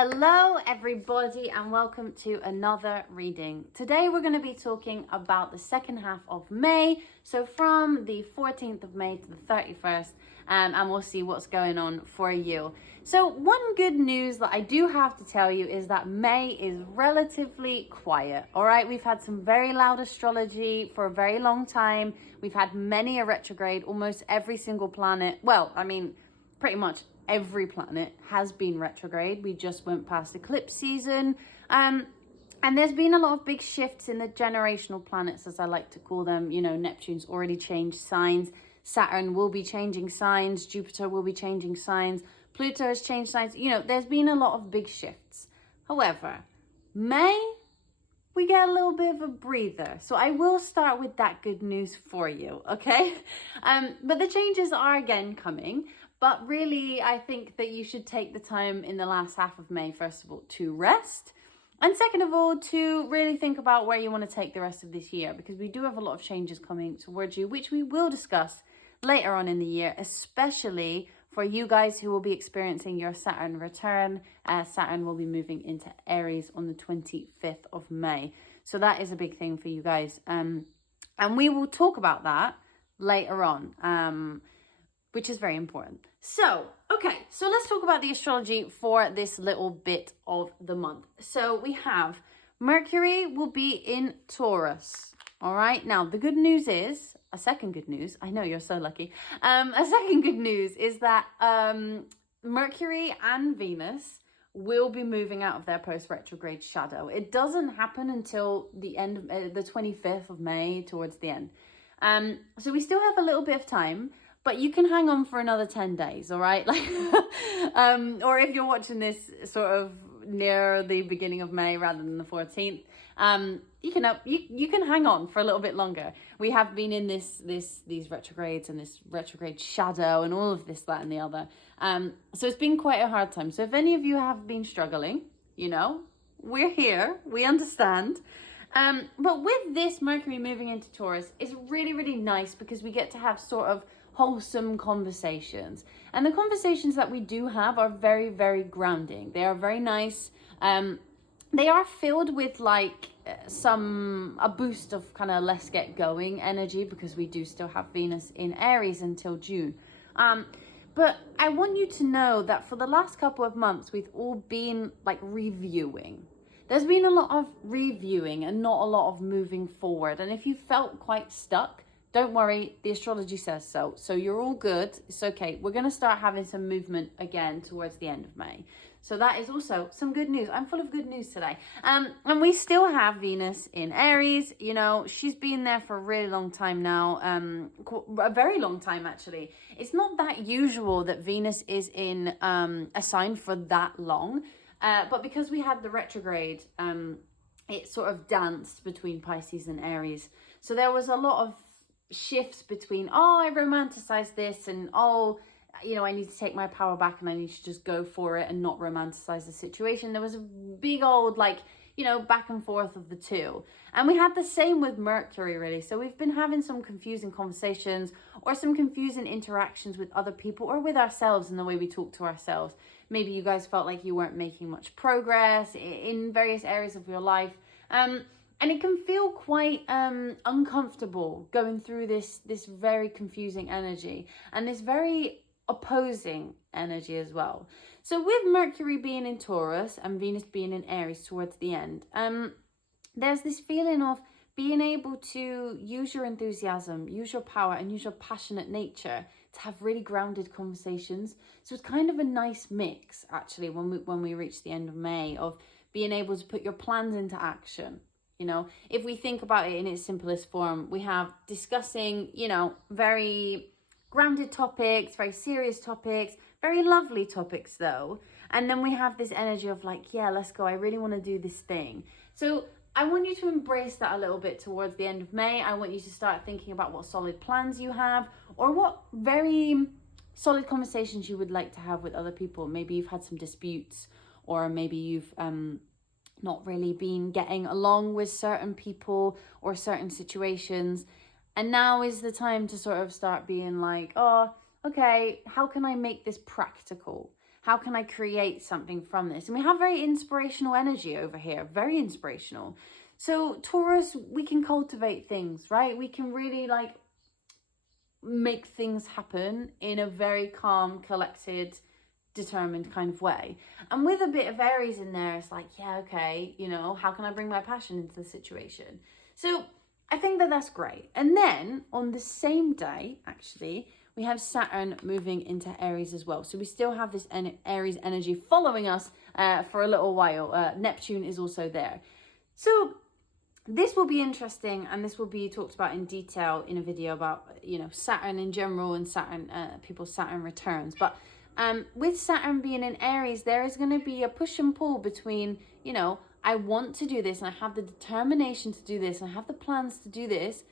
Hello everybody and welcome to another reading. Today we're going to be talking about the second half of May, so from the 14th of May to the 31st, and we'll see what's going on for you. So one good news that I do have to tell you is that May is relatively quiet. All right, we've had some very loud astrology for a very long time. We've had many a retrograde, almost every single planet. Well, I mean, pretty much every planet has been retrograde. We just went past eclipse season. And there's been a lot of big shifts in the generational planets, as I like to call them. You know, Neptune's already changed signs. Saturn will be changing signs. Jupiter will be changing signs. Pluto has changed signs. You know, there's been a lot of big shifts. However, May, we get a little bit of a breather. So I will start with that good news for you, okay? But the changes are again coming. But really, I think that you should take the time in the last half of May, first of all, to rest. And second of all, to really think about where you want to take the rest of this year, because we do have a lot of changes coming towards you, which we will discuss later on in the year, especially for you guys who will be experiencing your Saturn return. Saturn will be moving into Aries on the 25th of May. So that is a big thing for you guys. And we will talk about that later on. Which is very important. So, okay, so let's talk about the astrology for this little bit of the month. So we have Mercury will be in Taurus. All right, now the good news is, a second good news, I know you're so lucky. A second good news is that Mercury and Venus will be moving out of their post-retrograde shadow. It doesn't happen until the end, the 25th of May, towards the end. So we still have a little bit of time. But you can hang on for another 10 days, all right? Like, or if you're watching this sort of near the beginning of May rather than the 14th, you can hang on for a little bit longer. We have been in these retrogrades and this retrograde shadow and all of this, that, and the other. So it's been quite a hard time. So if any of you have been struggling, you know, we're here. We understand. But with this Mercury moving into Taurus, it's really, really nice because we get to have sort of wholesome conversations, and the conversations that we do have are very, very grounding. They are very nice. They are filled with like a boost of kind of let's get going energy, because we do still have Venus in Aries until June. But I want you to know that for the last couple of months we've all been like reviewing. There's been a lot of reviewing and not a lot of moving forward, and if you felt quite stuck, don't worry, the astrology says so. So you're all good. It's okay. We're going to start having some movement again towards the end of May. So that is also some good news. I'm full of good news today. And we still have Venus in Aries. You know, she's been there for a really long time now. A very long time, actually. It's not that usual that Venus is in a sign for that long. But because we had the retrograde, it sort of danced between Pisces and Aries. So there was a lot of shifts between, oh, I romanticize this, and oh, you know, I need to take my power back and I need to just go for it and not romanticize the situation. There was a big old, like, you know, back and forth of the two. And we had the same with Mercury, really. So we've been having some confusing conversations or some confusing interactions with other people or with ourselves in the way we talk to ourselves. Maybe you guys felt like you weren't making much progress in various areas of your life. And it can feel quite uncomfortable going through this very confusing energy and this very opposing energy as well. So with Mercury being in Taurus and Venus being in Aries towards the end, there's this feeling of being able to use your enthusiasm, use your power, and use your passionate nature to have really grounded conversations. So it's kind of a nice mix, actually, when we reach the end of May, of being able to put your plans into action. You know, if we think about it in its simplest form, we have discussing, you know, very grounded topics, very serious topics, very lovely topics though. And then we have this energy of like, yeah, let's go. I really want to do this thing. So I want you to embrace that a little bit towards the end of May. I want you to start thinking about what solid plans you have or what very solid conversations you would like to have with other people. Maybe you've had some disputes, or maybe you've not really been getting along with certain people or certain situations. And now is the time to sort of start being like, oh, okay, how can I make this practical? How can I create something from this? And we have very inspirational energy over here, very inspirational. So Taurus, we can cultivate things, right? We can really like make things happen in a very calm, collected, determined kind of way. And with a bit of Aries in there, it's like, yeah, okay, you know, how can I bring my passion into the situation? So I think that that's great. And then on the same day, actually, we have Saturn moving into Aries as well. So we still have this Aries energy following us for a little while. Neptune is also there. So this will be interesting, and this will be talked about in detail in a video about, you know, Saturn in general and Saturn, people's Saturn returns. But with Saturn being in Aries, there is going to be a push and pull between, you know, I want to do this and I have the determination to do this and I have the plans to do this.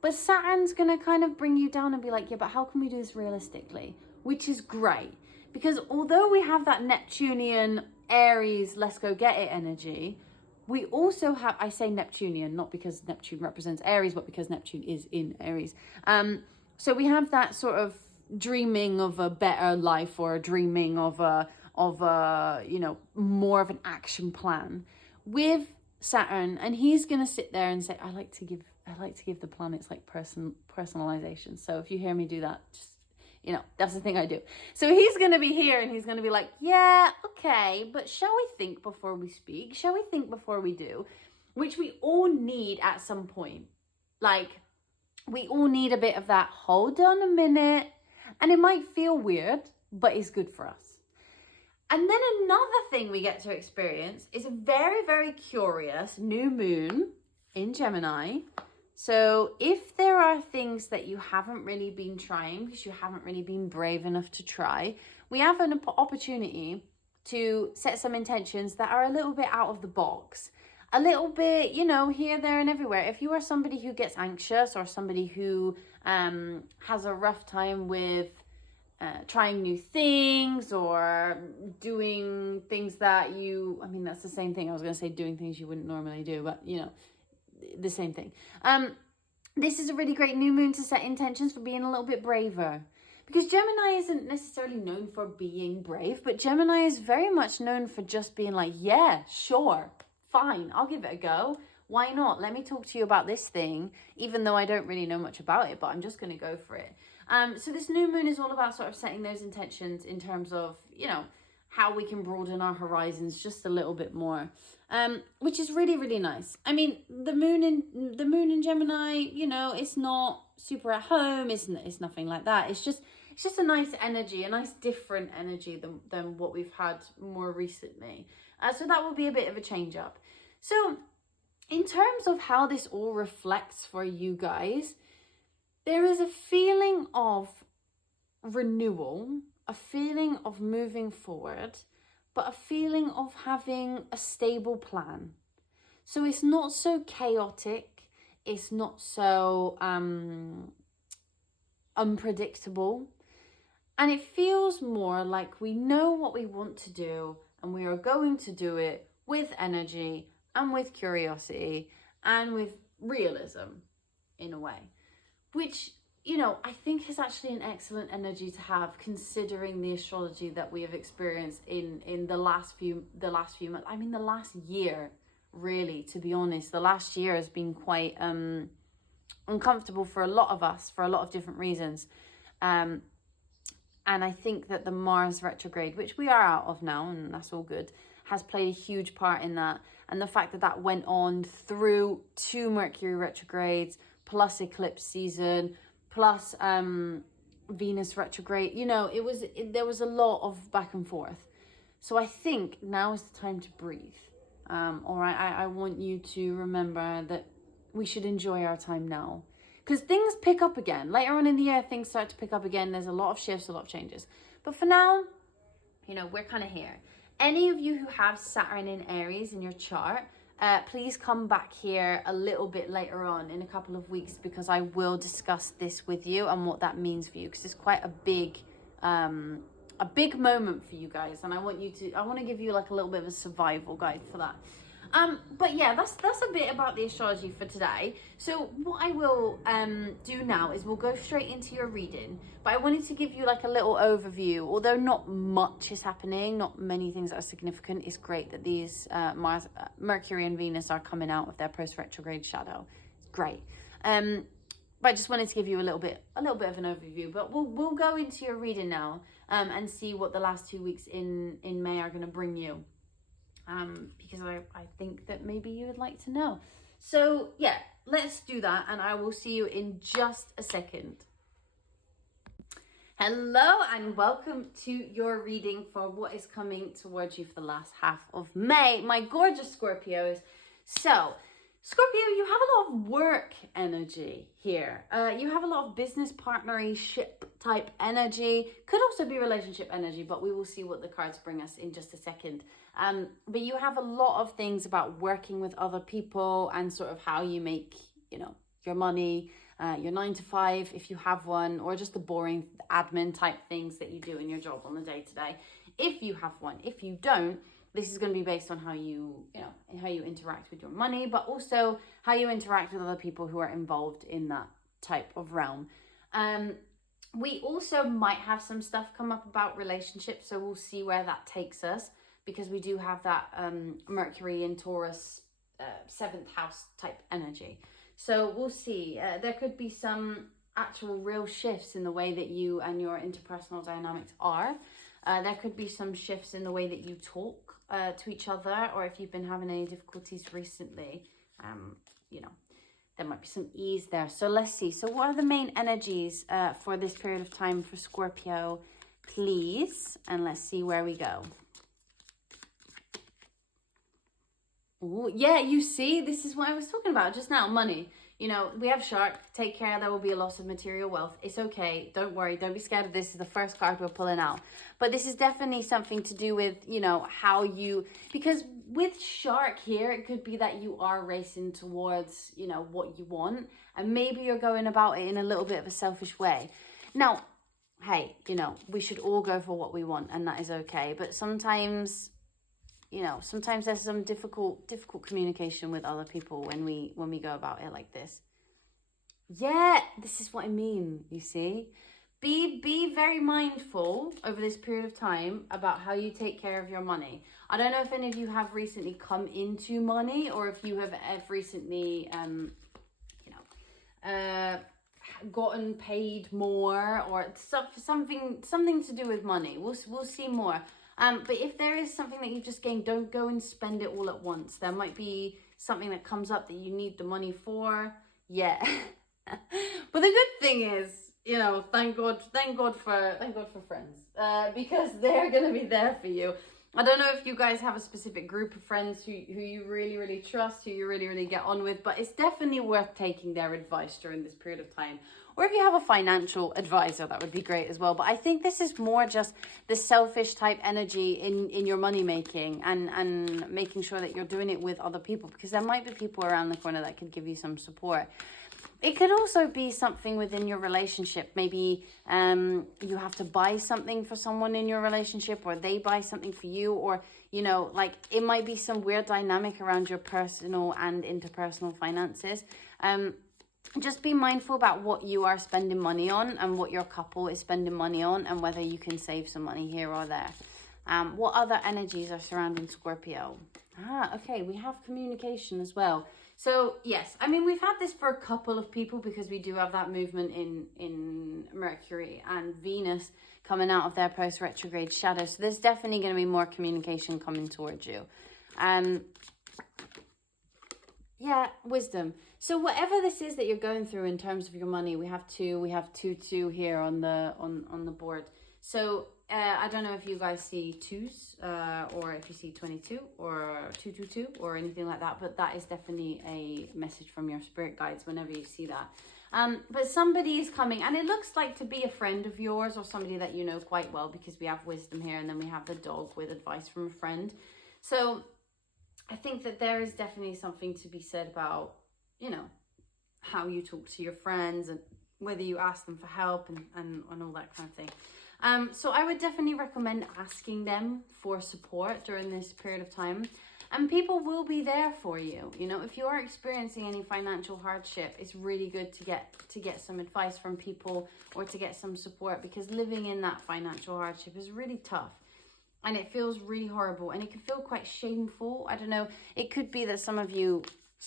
But Saturn's going to kind of bring you down and be like, yeah, but how can we do this realistically? Which is great. Because although we have that Neptunian Aries, let's go get it energy, we also have, I say Neptunian, not because Neptune represents Aries, but because Neptune is in Aries. So we have that sort of dreaming of a better life, or dreaming of a, you know, more of an action plan with Saturn. And he's going to sit there and say, I like to give the planets like personalization. So if you hear me do that, just, you know, that's the thing I do. So he's going to be here and he's going to be like, yeah, okay, but shall we think before we speak? Shall we think before we do? Which we all need at some point. Like, we all need a bit of that, hold on a minute. And it might feel weird, but it's good for us. And then another thing we get to experience is a very, very curious new moon in Gemini. So if there are things that you haven't really been trying, because you haven't really been brave enough to try, we have an opportunity to set some intentions that are a little bit out of the box. A little bit, you know, here, there, and everywhere. If you are somebody who gets anxious, or somebody who has a rough time with trying new things, or doing things that you, I mean, that's the same thing. I was going to say doing things you wouldn't normally do, but, you know, the same thing. This is a really great new moon to set intentions for being a little bit braver. Because Gemini isn't necessarily known for being brave, but Gemini is very much known for just being like, yeah, sure, fine, I'll give it a go. Why not? Let me talk to you about this thing, even though I don't really know much about it, but I'm just going to go for it. So this new moon is all about sort of setting those intentions in terms of, you know, how we can broaden our horizons just a little bit more, which is really, really nice. I mean, the moon in Gemini, you know, it's not super at home. It's nothing like that. It's just a nice energy, a nice different energy than what we've had more recently. So that will be a bit of a change up. So in terms of how this all reflects for you guys, there is a feeling of renewal, a feeling of moving forward, but a feeling of having a stable plan. So it's not so chaotic, it's not so unpredictable, and it feels more like we know what we want to do and we are going to do it with energy and with curiosity and with realism in a way, which, you know, I think is actually an excellent energy to have, considering the astrology that we have experienced in the last few months. I mean, the last year, really, to be honest. The last year has been quite uncomfortable for a lot of us, for a lot of different reasons. And I think that the Mars retrograde, which we are out of now, and that's all good, has played a huge part in that. And the fact that that went on through 2 Mercury retrogrades, plus eclipse season, plus Venus retrograde, you know, there was a lot of back and forth. So I think now is the time to breathe. All right, I want you to remember that we should enjoy our time now. Because things pick up again. Later on in the year, things start to pick up again. There's a lot of shifts, a lot of changes. But for now, you know, we're kind of here. Any of you who have Saturn in Aries in your chart, please come back here a little bit later on in a couple of weeks, because I will discuss this with you and what that means for you, because it's quite a big moment for you guys, and I want to give you like a little bit of a survival guide for that. But yeah, that's a bit about the astrology for today. So what I will do now is we'll go straight into your reading. But I wanted to give you like a little overview. Although not much is happening, not many things that are significant. It's great that these Mercury and Venus are coming out of their post-retrograde shadow. It's great. But I just wanted to give you a little bit of an overview. But we'll go into your reading now and see what the last 2 weeks in May are going to bring you. Because I think that maybe you would like to know. So yeah, let's do that, and I will see you in just a second. Hello and welcome to your reading for what is coming towards you for the last half of May, my gorgeous Scorpios. So Scorpio, you have a lot of work energy here. You have a lot of business partnership type energy. Could also be relationship energy, but we will see what the cards bring us in just a second. But you have a lot of things about working with other people and sort of how you make, your money, your 9 to 5 if you have one, or just the boring admin type things that you do in your job on the day to day. If you have one, if you don't, this is going to be based on how you interact with your money, but also how you interact with other people who are involved in that type of realm. We also might have some stuff come up about relationships, so we'll see where that takes us, because we do have that Mercury in Taurus 7th house type energy. So we'll see. There could be some actual real shifts in the way that you and your interpersonal dynamics are. There could be some shifts in the way that you talk to each other, or if you've been having any difficulties recently, there might be some ease there. So let's see. So what are the main energies for this period of time for Scorpio, please? And let's see where we go. Ooh, yeah, you see, this is what I was talking about just now, money. We have Shark, take care, there will be a loss of material wealth. It's okay, don't worry, don't be scared of this. This is the first card we're pulling out. But this is definitely something to do with, how you, because with Shark here, it could be that you are racing towards, what you want. And maybe you're going about it in a little bit of a selfish way. Now, hey, we should all go for what we want, and that is okay. But sometimes there's some difficult communication with other people when we go about it like this. Yeah, this is what I mean, you see. Be very mindful over this period of time about how you take care of your money. I don't know if any of you have recently come into money, or if you have recently, gotten paid more, or something to do with money. We'll see more. But if there is something that you've just gained, don't go and spend it all at once. There might be something that comes up that you need the money for. Yeah. But the good thing is, thank God for friends, because they're going to be there for you. I don't know if you guys have a specific group of friends who you really, really trust, who you really, really get on with, but it's definitely worth taking their advice during this period of time. Or if you have a financial advisor, that would be great as well. But I think this is more just the selfish type energy in your money making, and making sure that you're doing it with other people, because there might be people around the corner that could give you some support. It could also be something within your relationship. Maybe you have to buy something for someone in your relationship, or they buy something for you, or, it might be some weird dynamic around your personal and interpersonal finances. Just be mindful about what you are spending money on and what your couple is spending money on, and whether you can save some money here or there. What other energies are surrounding Scorpio? Okay, we have communication as well. So yes, we've had this for a couple of people, because we do have that movement in Mercury and Venus coming out of their post-retrograde shadow. So there's definitely going to be more communication coming towards you. Yeah, wisdom. So whatever this is that you're going through in terms of your money, we have two here on the board. So I don't know if you guys see twos, or if you see 22 or 222 or anything like that, but that is definitely a message from your spirit guides whenever you see that. But somebody is coming, and it looks like to be a friend of yours, or somebody that you know quite well, because we have wisdom here, and then we have the dog with advice from a friend. So I think that there is definitely something to be said about, how you talk to your friends, and whether you ask them for help, and all that kind of thing. So I would definitely recommend asking them for support during this period of time. And people will be there for you. You know, if you are experiencing any financial hardship, it's really good to get some advice from people or to get some support, because living in that financial hardship is really tough. And it feels really horrible, and it can feel quite shameful. I don't know. It could be that some of you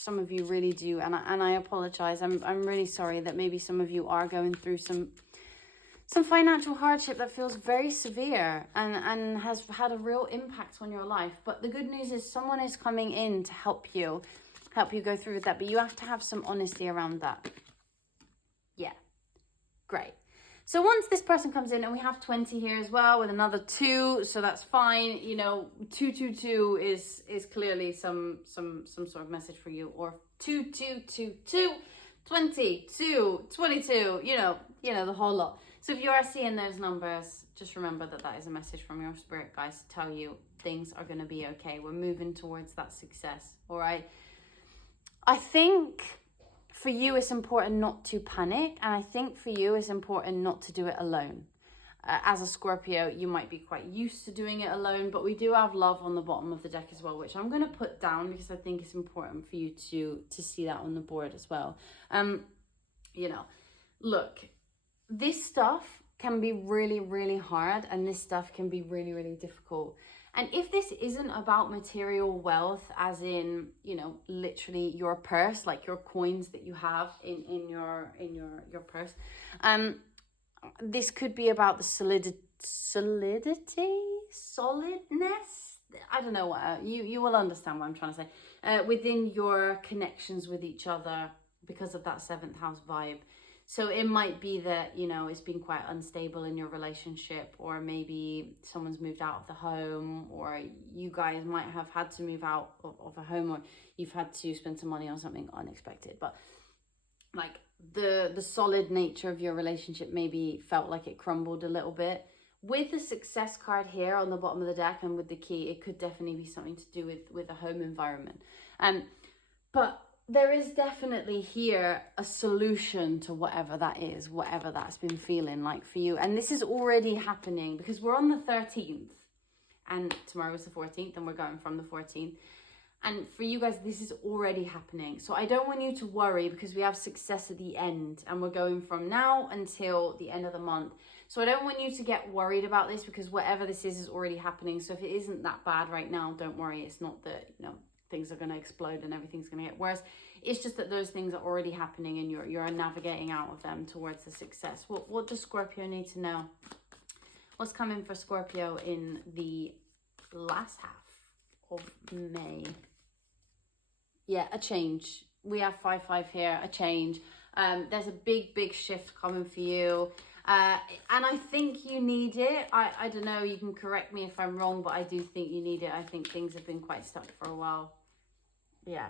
really do, and I apologize. I'm really sorry that maybe some of you are going through some financial hardship that feels very severe and has had a real impact on your life. But the good news is someone is coming in to help you go through with that. But you have to have some honesty around that. Yeah, great. So once this person comes in, and we have 20 here as well with another 2, so that's fine. You know, 222 is clearly some sort of message for you, or 2222, 22, 22. You know the whole lot. So if you are seeing those numbers, just remember that is a message from your spirit guides to tell you things are going to be okay. We're moving towards that success. All right. I think for you, it's important not to panic. And I think for you, it's important not to do it alone. As a Scorpio, you might be quite used to doing it alone, but we do have love on the bottom of the deck as well, which I'm going to put down because I think it's important for you to see that on the board as well. You know, look, this stuff can be really, really hard, and this stuff can be really, really difficult. And if this isn't about material wealth, as in, you know, literally your purse, like your coins that you have in your purse, this could be about the solidness. I don't know what you will understand what I'm trying to say. Within your connections with each other, because of that 7th house vibe. So it might be that, you know, it's been quite unstable in your relationship, or maybe someone's moved out of the home, or you guys might have had to move out of a home, or you've had to spend some money on something unexpected. But like the solid nature of your relationship maybe felt like it crumbled a little bit. With the success card here on the bottom of the deck and with the key, it could definitely be something to do with a home environment. But there is definitely here a solution to whatever that is, whatever that's been feeling like for you. And this is already happening because we're on the 13th and tomorrow is the 14th and we're going from the 14th. And for you guys, this is already happening. So I don't want you to worry because we have success at the end and we're going from now until the end of the month. So I don't want you to get worried about this because whatever this is already happening. So if it isn't that bad right now, don't worry. It's not that, you know, things are going to explode and everything's going to get worse. It's just that those things are already happening and you're navigating out of them towards the success. What does Scorpio need to know? What's coming for Scorpio in the last half of May? Yeah, a change. We have 5-5 here, a change. There's a big shift coming for you. And I think you need it. I don't know, you can correct me if I'm wrong, but I do think you need it. I think things have been quite stuck for a while. Yeah.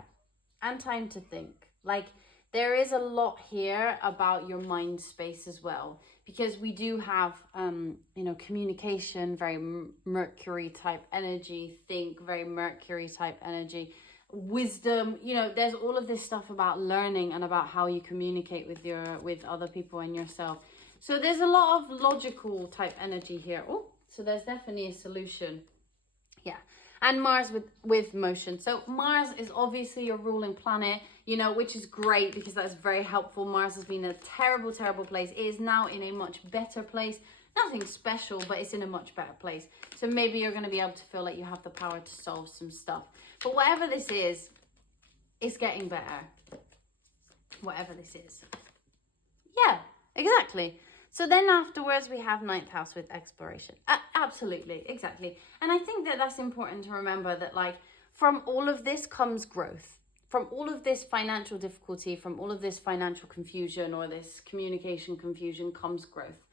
And time to think. Like, there is a lot here about your mind space as well. Because we do have, you know, communication, very Mercury type energy. Think, very Mercury type energy. Wisdom, you know, there's all of this stuff about learning and about how you communicate with other people and yourself. So there's a lot of logical type energy here. Oh, so there's definitely a solution. Yeah. And Mars with motion. So Mars is obviously your ruling planet, you know, which is great because that's very helpful. Mars has been in a terrible place. It is now in a much better place. Nothing special, but it's in a much better place. So maybe you're going to be able to feel like you have the power to solve some stuff. But whatever this is, it's getting better. Whatever this is. Yeah, exactly. So then afterwards, we have 9th house with exploration. Absolutely, exactly. And I think that that's important to remember that, like, from all of this comes growth. From all of this financial difficulty, from all of this financial confusion or this communication confusion comes growth.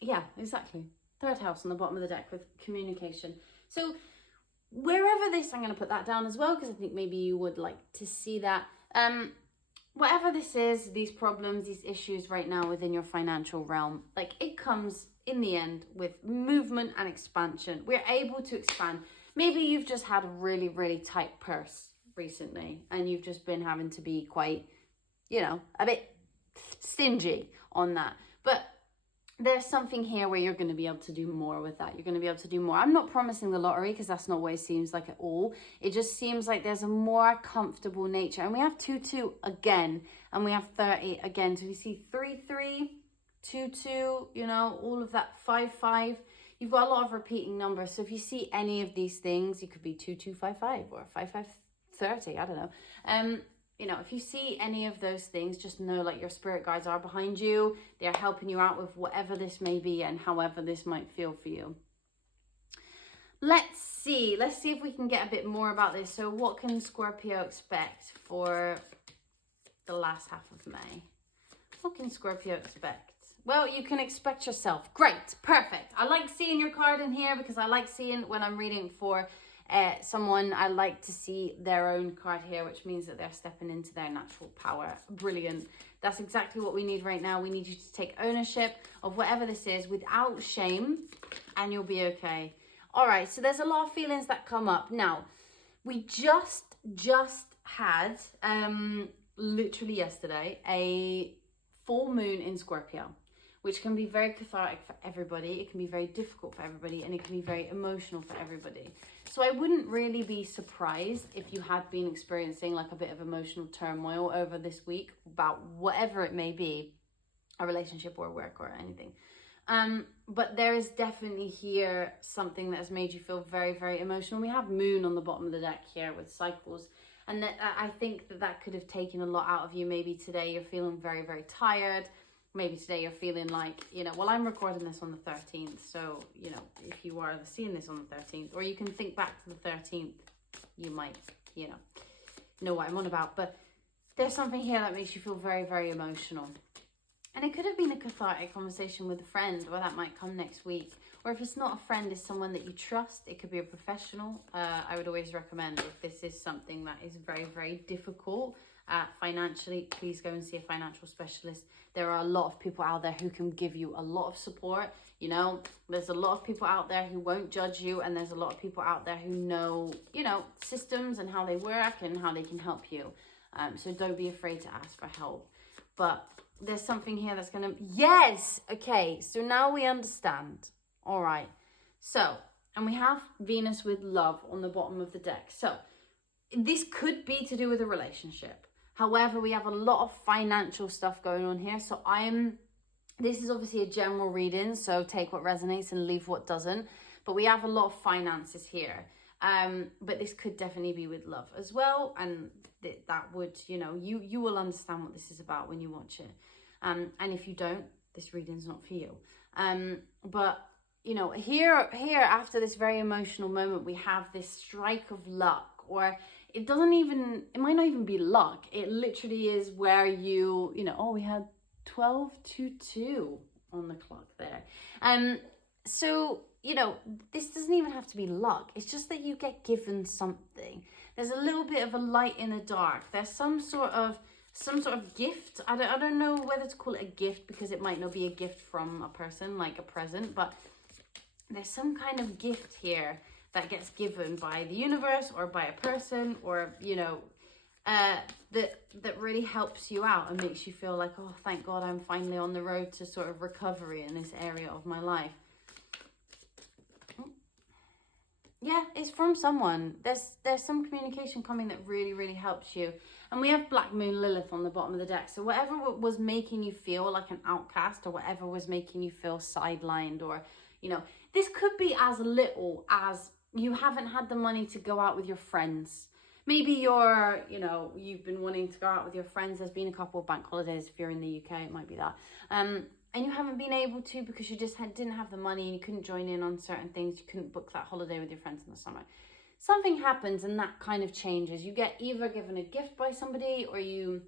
Yeah, exactly. 3rd house on the bottom of the deck with communication. So wherever this, I'm going to put that down as well because I think maybe you would like to see that. Whatever this is, these problems, these issues right now within your financial realm, like, it comes in the end with movement and expansion. We're able to expand. Maybe you've just had a really tight purse recently and you've just been having to be quite, you know, a bit stingy on that. But there's something here where you're going to be able to do more with that. You're going to be able to do more. I'm not promising the lottery because that's not what it seems like at all. It just seems like there's a more comfortable nature. And we have 2-2 again, and we have 30 again. So we see 3-3, 2-2, you know, all of that 5-5. You've got a lot of repeating numbers. So if you see any of these things, you could be 2-2-5-5 or 5-5-30. I don't know. You know, if you see any of those things, just know like your spirit guides are behind you. They're helping you out with whatever this may be and however this might feel for you. Let's see if we can get a bit more about this. So what can Scorpio expect for the last half of May? What can Scorpio expect? Well, you can expect yourself. Great, perfect. I like seeing your card in here because I like seeing when I'm reading for someone, I like to see their own card here, which means that they're stepping into their natural power. Brilliant. That's exactly what we need right now. We need you to take ownership of whatever this is without shame, and you'll be okay. All right, so there's a lot of feelings that come up. Now, we just had, literally yesterday, a full moon in Scorpio, which can be very cathartic for everybody. It can be very difficult for everybody, and it can be very emotional for everybody. So I wouldn't really be surprised if you had been experiencing like a bit of emotional turmoil over this week about whatever it may be, a relationship or work or anything. But there is definitely here something that has made you feel very, very emotional. We have moon on the bottom of the deck here with cycles. And that, I think that could have taken a lot out of you. Maybe today you're feeling very, very tired. Maybe today you're feeling like, you know, well, I'm recording this on the 13th. So, you know, if you are seeing this on the 13th, or you can think back to the 13th, you might, you know what I'm on about. But there's something here that makes you feel very, very emotional. And it could have been a cathartic conversation with a friend, or that might come next week. Or if it's not a friend, it's someone that you trust. It could be a professional. I would always recommend, if this is something that is very, very difficult financially, please go and see a financial specialist. There are a lot of people out there who can give you a lot of support. You know, there's a lot of people out there who won't judge you, and there's a lot of people out there who know, you know, systems and how they work and how they can help you. So don't be afraid to ask for help. But there's something here that's going to... Yes! Okay, so now we understand. All right. So, and we have Venus with love on the bottom of the deck. So, this could be to do with a relationship. However, we have a lot of financial stuff going on here. So this is obviously a general reading, so take what resonates and leave what doesn't. But we have a lot of finances here. But this could definitely be with love as well. And that would, you know, you will understand what this is about when you watch it. And if you don't, this reading's not for you. But, you know, here after this very emotional moment, we have this strike of luck, or it might not even be luck. It literally is where you know, oh, we had 12-2 on the clock there. So, you know, this doesn't even have to be luck. It's just that you get given something. There's a little bit of a light in the dark. There's some sort of gift. I don't know whether to call it a gift, because it might not be a gift from a person, like a present, but there's some kind of gift here that gets given by the universe or by a person, or, you know, that really helps you out and makes you feel like, oh, thank God I'm finally on the road to sort of recovery in this area of my life. Yeah, it's from someone. There's some communication coming that really, really helps you. And we have Black Moon Lilith on the bottom of the deck. So whatever was making you feel like an outcast, or whatever was making you feel sidelined, or, you know, this could be as little as you haven't had the money to go out with your friends. Maybe you've been wanting to go out with your friends. There's been a couple of bank holidays. If you're in the UK, it might be that. And you haven't been able to because you just didn't have the money, and you couldn't join in on certain things. You couldn't book that holiday with your friends in the summer. Something happens and that kind of changes. You get either given a gift by somebody, or you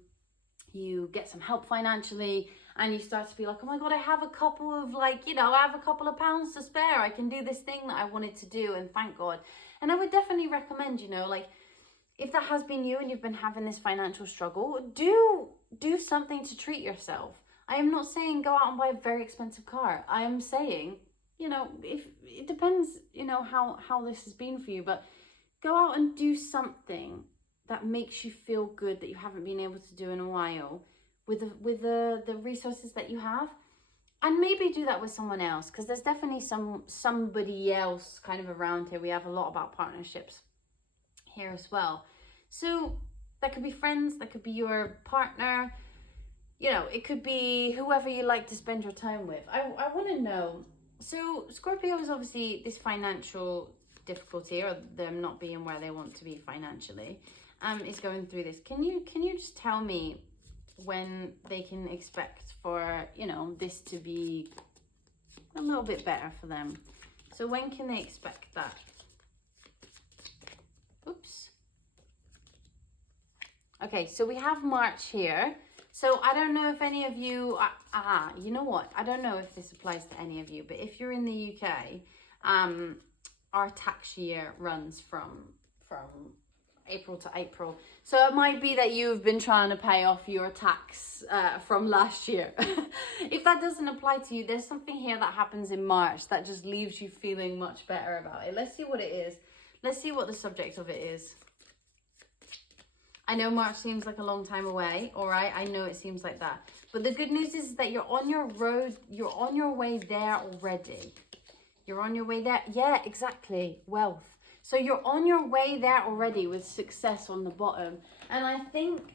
get some help financially, and you start to be like, oh my God, I have a couple of pounds to spare. I can do this thing that I wanted to do, and thank God. And I would definitely recommend, if that has been you and you've been having this financial struggle, do something to treat yourself. I am not saying go out and buy a very expensive car. I am saying, if it depends, how this has been for you, but go out and do something that makes you feel good, that you haven't been able to do in a while, with the resources that you have. And maybe do that with someone else, because there's definitely somebody else kind of around here. We have a lot about partnerships here as well. So that could be friends, that could be your partner, you know, it could be whoever you like to spend your time with. I want to know. So Scorpio is obviously this financial difficulty, or them not being where they want to be financially, is going through this. Can you just tell me when they can expect for, you know, this to be a little bit better for them? So when can they expect that? Oops. Okay, so we have March here. So I don't know if any of you, you know what? I don't know if this applies to any of you, but if you're in the UK, our tax year runs from April to April. So it might be that you've been trying to pay off your tax from last year. If that doesn't apply to you, there's something here that happens in March that just leaves you feeling much better about it. Let's see what it is. Let's see what the subject of it is. I know March seems like a long time away, all right? I know it seems like that. But the good news is that you're on your road, you're on your way there already. You're on your way there. Yeah, exactly. Wealth. So you're on your way there already with success on the bottom. And I think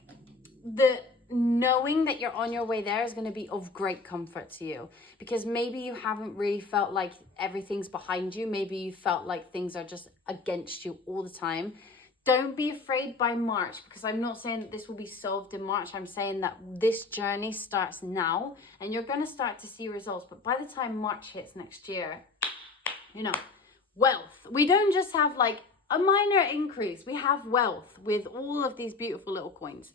that knowing that you're on your way there is going to be of great comfort to you, because maybe you haven't really felt like everything's behind you. Maybe you felt like things are just against you all the time. Don't be afraid by March, because I'm not saying that this will be solved in March. I'm saying that this journey starts now and you're going to start to see results. But by the time March hits next year, you know, wealth. We don't just have like a minor increase. We have wealth with all of these beautiful little coins.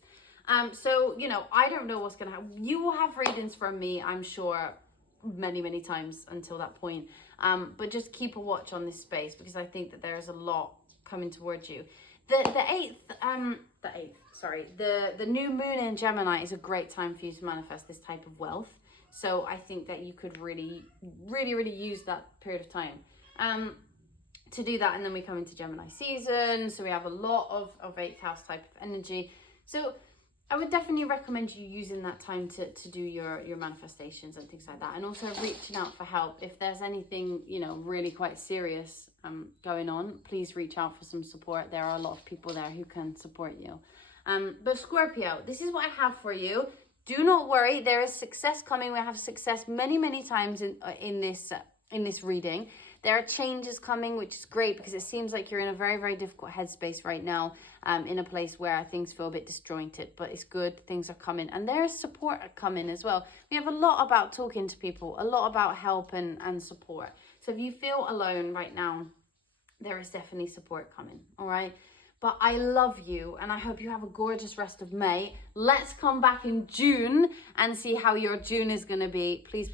So, you know, I don't know what's going to happen. You will have readings from me, I'm sure, many, many times until that point. But just keep a watch on this space, because I think that there is a lot coming towards you. The new moon in Gemini is a great time for you to manifest this type of wealth. So I think that you could really use that period of time to do that. And then we come into Gemini season, so we have a lot of 8th house type of energy. So I would definitely recommend you using that time to do your manifestations and things like that, and also reaching out for help. If there's anything, you know, really quite serious going on, please reach out for some support. There are a lot of people there who can support you. But Scorpio, this is what I have for you. Do not worry, there is success coming. We have success many times in this reading. There are changes coming, which is great, because it seems like you're in a very difficult headspace right now, in a place where things feel a bit disjointed, but it's good. Things are coming, and there is support coming as well. We have a lot about talking to people, a lot about help and support. So if you feel alone right now, there is definitely support coming, all right? But I love you, and I hope you have a gorgeous rest of May. Let's come back in June and see how your June is going to be. Please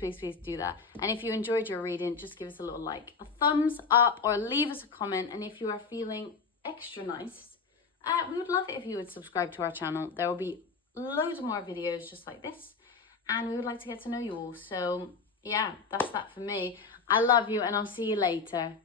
do that. And if you enjoyed your reading, just give us a little like, a thumbs up, or leave us a comment. And if you are feeling extra nice, we would love it if you would subscribe to our channel. There will be loads more videos just like this, and we would like to get to know you all. So yeah, that's that for me. I love you, and I'll see you later.